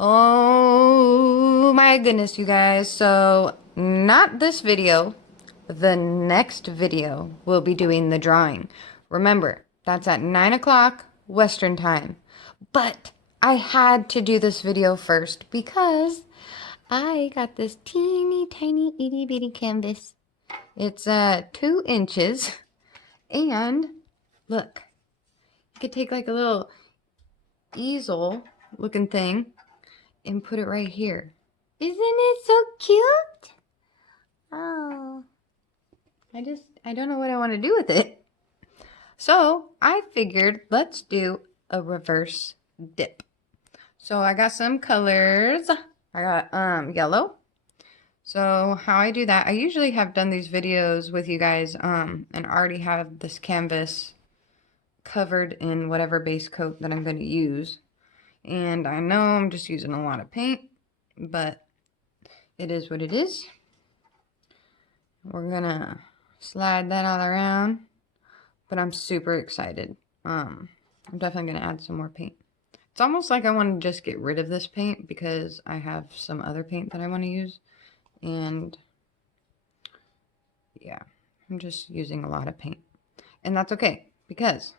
Oh my goodness, you guys. So, not this video. The next video we'll be doing the drawing. Remember, that's at 9 o'clock Western time. But I had to do this video first because I got this teeny tiny itty bitty canvas. It's 2 inches. And look, you could take like a little easel looking thing and put it right here. Isn't it so cute? Oh, I don't know what I want to do with it. So I figured let's do a reverse dip. So I got some colors. I got yellow. So how I do that, I usually have done these videos with you guys and already have this canvas covered in whatever base coat that I'm going to use. And I know I'm just using a lot of paint, but it is what it is. We're gonna slide that all around, but I'm super excited. I'm definitely gonna add some more paint. It's almost like I want to just get rid of this paint because I have some other paint that I want to use, and yeah, I'm just using a lot of paint, and that's okay because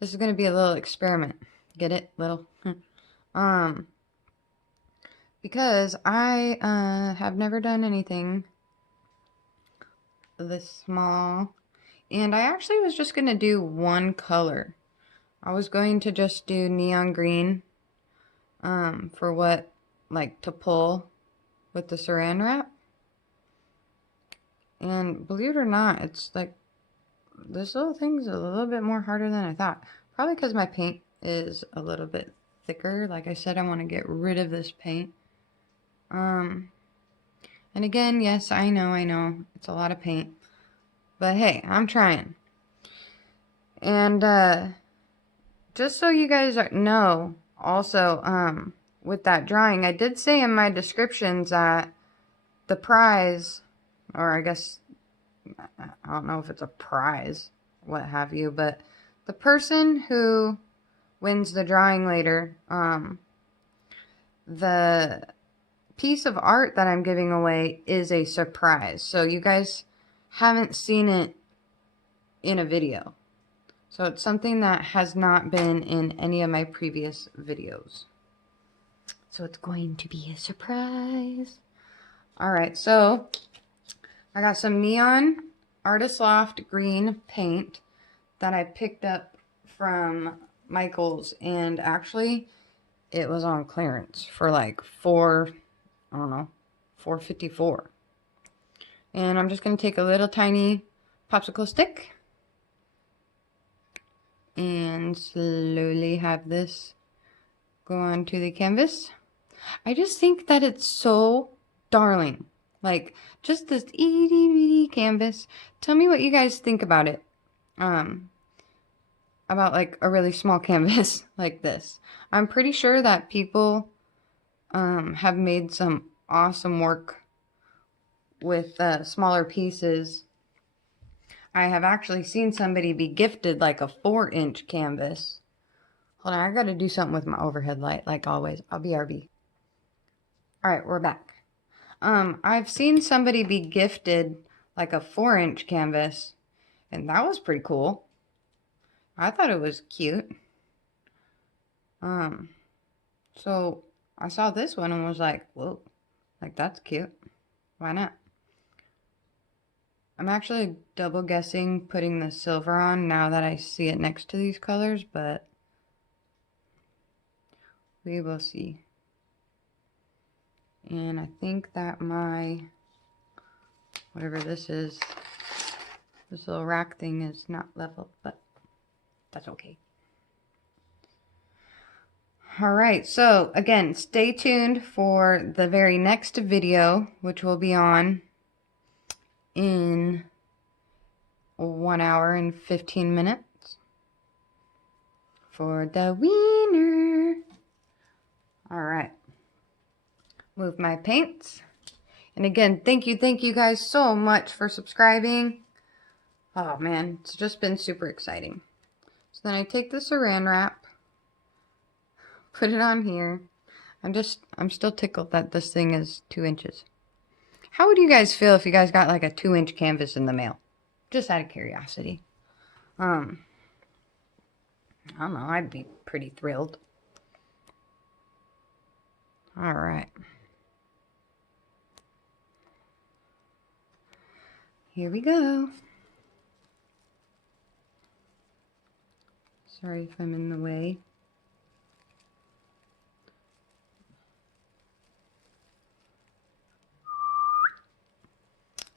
this is gonna be a little experiment. Get it, little? Because I have never done anything this small, and I actually was just gonna do one color. I was going to just do neon green for what, like, to pull with the saran wrap. And believe it or not, it's like this little thing's a little bit more harder than I thought. Probably because my paint is a little bit thicker. Like I said, I want to get rid of this paint. And again, yes, I know, it's a lot of paint. But hey, I'm trying. And just so you guys know, also, with that drawing, I did say in my descriptions that the prize, or I guess, I don't know if it's a prize, what have you, but the person who wins the drawing later, the piece of art that I'm giving away is a surprise. So you guys haven't seen it in a video. So it's something that has not been in any of my previous videos. So it's going to be a surprise. Alright, so I got some neon Artist Loft green paint that I picked up from Michael's, and actually it was on clearance for like I don't know, $4.54. And I'm just going to take a little tiny popsicle stick and slowly have this go onto the canvas. I just think that it's so darling. Like, just this itty bitty canvas. Tell me what you guys think about it. About like a really small canvas like this. I'm pretty sure that people have made some awesome work with smaller pieces. I have actually seen somebody be gifted like a 4-inch canvas. Hold on, I gotta do something with my overhead light like always. I'll be RB. Alright, we're back. I've seen somebody be gifted like a 4-inch canvas, and that was pretty cool. I thought it was cute. So I saw this one and was like, whoa, like that's cute. Why not? I'm actually double guessing putting the silver on now that I see it next to these colors, but we will see. And I think that my, whatever this is, this little rack thing is not level, but that's okay. Alright, so again, stay tuned for the very next video, which will be on in 1 hour and 15 minutes for the winner. Alright, move my paints. And again, thank you guys so much for subscribing. Oh man, it's just been super exciting. So then I take the saran wrap, put it on here. I'm still tickled that this thing is 2 inches. How would you guys feel if you guys got like a 2-inch canvas in the mail? Just out of curiosity. I don't know, I'd be pretty thrilled. All right. Here we go. Sorry if I'm in the way.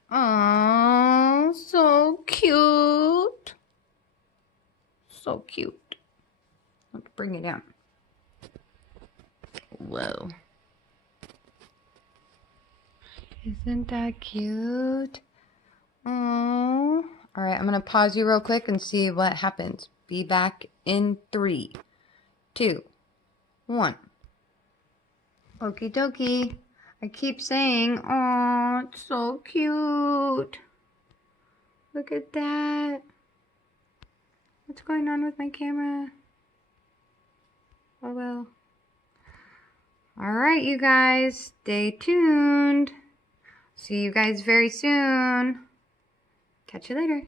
Oh, so cute. So cute. Let's bring it down. Whoa. Isn't that cute? Oh. All right, I'm going to pause you real quick and see what happens. Be back in 3, 2, 1. Okie dokie. I keep saying, oh, it's so cute. Look at that. What's going on with my camera? Oh well. Alright, you guys. Stay tuned. See you guys very soon. Catch you later.